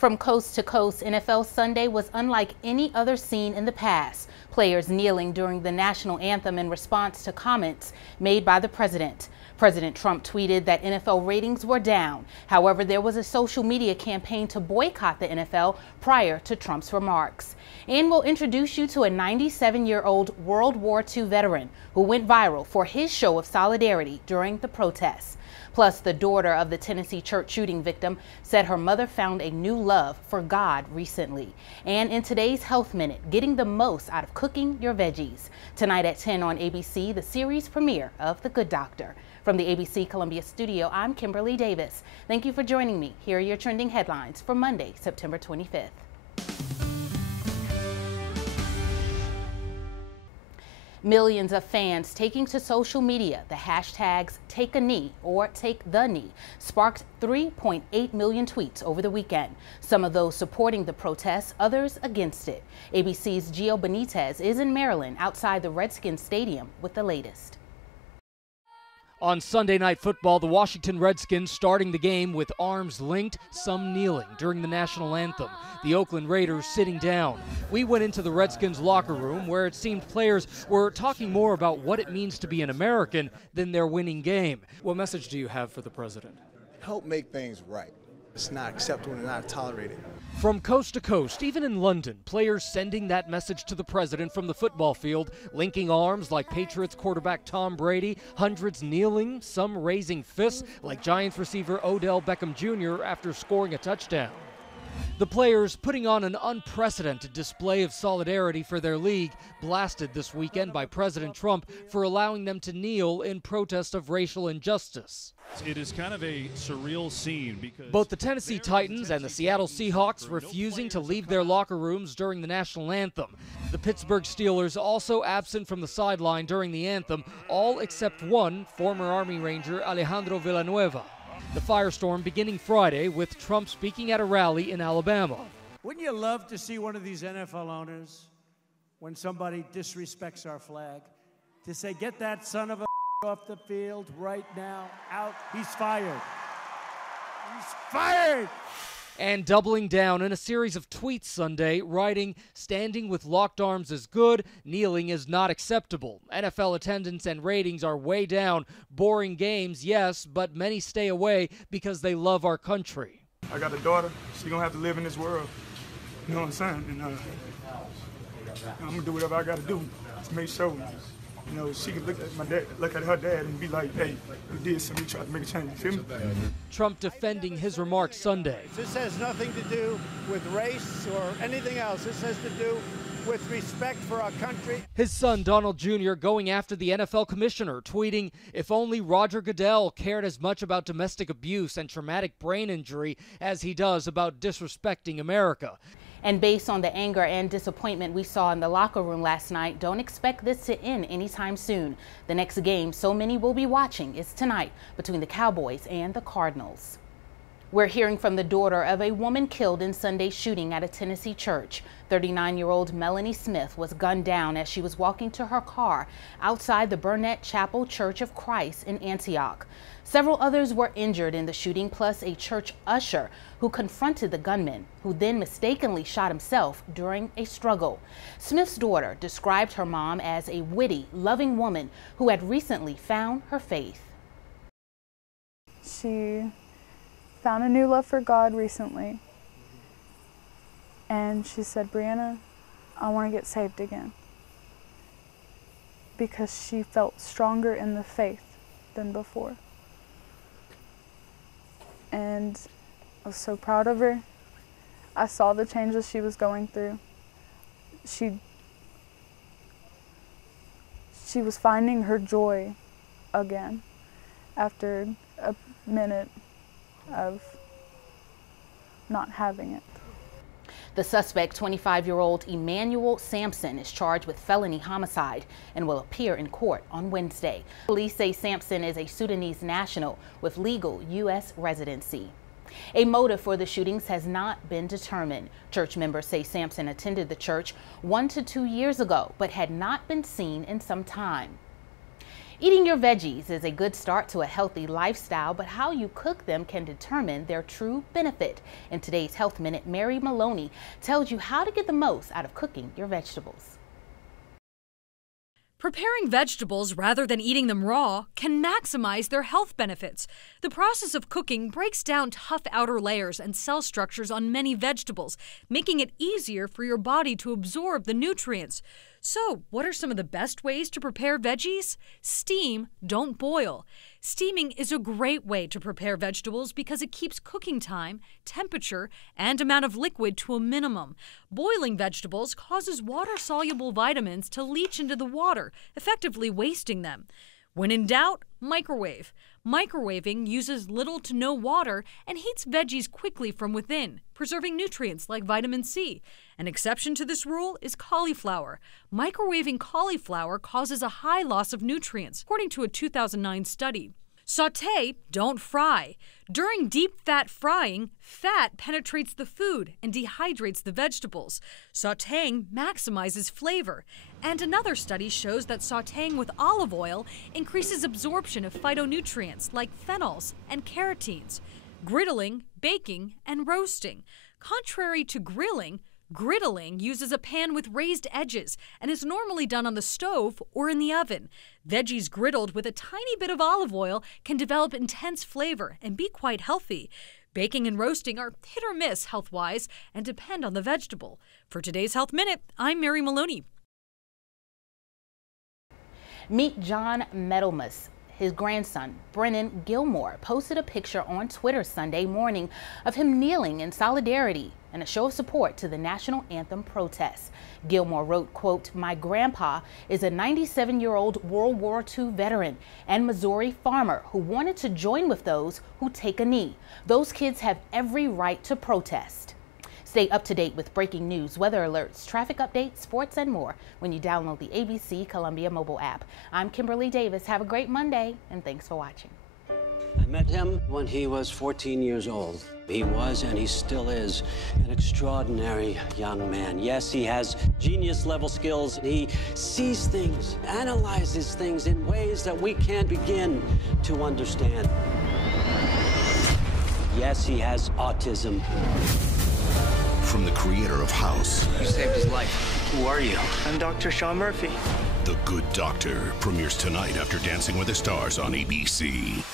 From coast to coast, NFL Sunday was unlike any other seen in the past. Players kneeling during the national anthem in response to comments made by the president. President Trump tweeted that NFL ratings were down. However, there was a social media campaign to boycott the NFL prior to Trump's remarks. And we'll introduce you to a 97-year-old World War II veteran who went viral for his show of solidarity during the protests. Plus, the daughter of the Tennessee church shooting victim said her mother found a new love for God recently. And in today's Health Minute, getting the most out of cooking your veggies. Tonight at 10 on ABC, the series premiere of The Good Doctor. From the ABC Columbia studio, I'm Kimberlei Davis. Thank you for joining me. Here are your trending headlines for Monday, September 25th. Millions of fans taking to social media the hashtags Take a Knee or Take the Knee sparked 3.8 million tweets over the weekend. Some of those supporting the protests, others against it. ABC's Gio Benitez is in Maryland outside the Redskins Stadium with the latest. On Sunday Night Football, the Washington Redskins starting the game with arms linked, some kneeling during the national anthem. The Oakland Raiders sitting down. We went into the Redskins locker room where it seemed players were talking more about what it means to be an American than their winning game. What message do you have for the president? Help make things right. It's not acceptable and not tolerated. From coast to coast, even in London, players sending that message to the president from the football field, linking arms like Patriots quarterback Tom Brady, hundreds kneeling, some raising fists like Giants receiver Odell Beckham Jr. after scoring a touchdown. The players putting on an unprecedented display of solidarity for their league, blasted this weekend by President Trump for allowing them to kneel in protest of racial injustice. It is kind of a surreal scene because both the Tennessee Titans and the Seattle Seahawks refusing to leave their locker rooms during the national anthem. The Pittsburgh Steelers also absent from the sideline during the anthem, all except one, former Army Ranger Alejandro Villanueva. The firestorm beginning Friday with Trump speaking at a rally in Alabama. Wouldn't you love to see one of these NFL owners, when somebody disrespects our flag, to say, get that son of a off the field right now, out, he's fired. He's fired! And doubling down in a series of tweets Sunday, writing, standing with locked arms is good, kneeling is not acceptable. NFL attendance and ratings are way down. Boring games, yes, but many stay away because they love our country. I got a daughter. She's going to have to live in this world. You know what I'm saying? And I'm going to do whatever I got to do to make sure, you know, she can look at her dad and be like, hey, you did something, you tried to make a change, you feel me? Trump defending his remarks Sunday. This has nothing to do with race or anything else. This has to do with respect for our country. His son Donald Jr. going after the NFL commissioner, tweeting, if only Roger Goodell cared as much about domestic abuse and traumatic brain injury as he does about disrespecting America. And based on the anger and disappointment we saw in the locker room last night, don't expect this to end anytime soon. The next game so many will be watching is tonight between the Cowboys and the Cardinals. We're hearing from the daughter of a woman killed in Sunday's shooting at a Tennessee church. 39-year-old Melanie Smith was gunned down as she was walking to her car outside the Burnett Chapel Church of Christ in Antioch. Several others were injured in the shooting, plus a church usher who confronted the gunman, who then mistakenly shot himself during a struggle. Smith's daughter described her mom as a witty, loving woman who had recently found her faith. She found a new love for God recently, and she said, Brianna, I want to get saved again, because she felt stronger in the faith than before. And I was so proud of her. I saw the changes she was going through. She was finding her joy again after a minute of not having it. The suspect, 25-year-old Emmanuel Sampson, is charged with felony homicide and will appear in court on Wednesday. Police say Sampson is a Sudanese national with legal U.S. residency. A motive for the shootings has not been determined. Church members say Sampson attended the church 1 to 2 years ago, but had not been seen in some time. Eating your veggies is a good start to a healthy lifestyle, but how you cook them can determine their true benefit. In today's Health Minute, Mary Maloney tells you how to get the most out of cooking your vegetables. Preparing vegetables rather than eating them raw can maximize their health benefits. The process of cooking breaks down tough outer layers and cell structures on many vegetables, making it easier for your body to absorb the nutrients. So, what are some of the best ways to prepare veggies? Steam, don't boil. Steaming is a great way to prepare vegetables because it keeps cooking time, temperature, and amount of liquid to a minimum. Boiling vegetables causes water-soluble vitamins to leach into the water, effectively wasting them. When in doubt, microwave. Microwaving uses little to no water and heats veggies quickly from within, preserving nutrients like vitamin C. An exception to this rule is cauliflower. Microwaving cauliflower causes a high loss of nutrients, according to a 2009 study. Sauté, don't fry. During deep fat frying, fat penetrates the food and dehydrates the vegetables. Sautéing maximizes flavor. And another study shows that sautéing with olive oil increases absorption of phytonutrients like phenols and carotenes. Griddling, baking, and roasting. Contrary to grilling, griddling uses a pan with raised edges and is normally done on the stove or in the oven. Veggies griddled with a tiny bit of olive oil can develop intense flavor and be quite healthy. Baking and roasting are hit or miss health-wise and depend on the vegetable. For today's Health Minute, I'm Mary Maloney. Meet John Medelmus. His grandson, Brennan Gilmore, posted a picture on Twitter Sunday morning of him kneeling in solidarity and a show of support to the national anthem protests. Gilmore wrote, quote, "My grandpa is a 97-year-old World War II veteran and Missouri farmer who wanted to join with those who take a knee. Those kids have every right to protest." Stay up to date with breaking news, weather alerts, traffic updates, sports, and more when you download the ABC Columbia mobile app. I'm Kimberlei Davis. Have a great Monday, and thanks for watching. I met him when he was 14 years old. He was, and he still is, an extraordinary young man. Yes, he has genius-level skills. He sees things, analyzes things in ways that we can't begin to understand. Yes, he has autism. From the creator of House. You saved his life. Who are you? I'm Dr. Sean Murphy. The Good Doctor premieres tonight after Dancing with the Stars on ABC.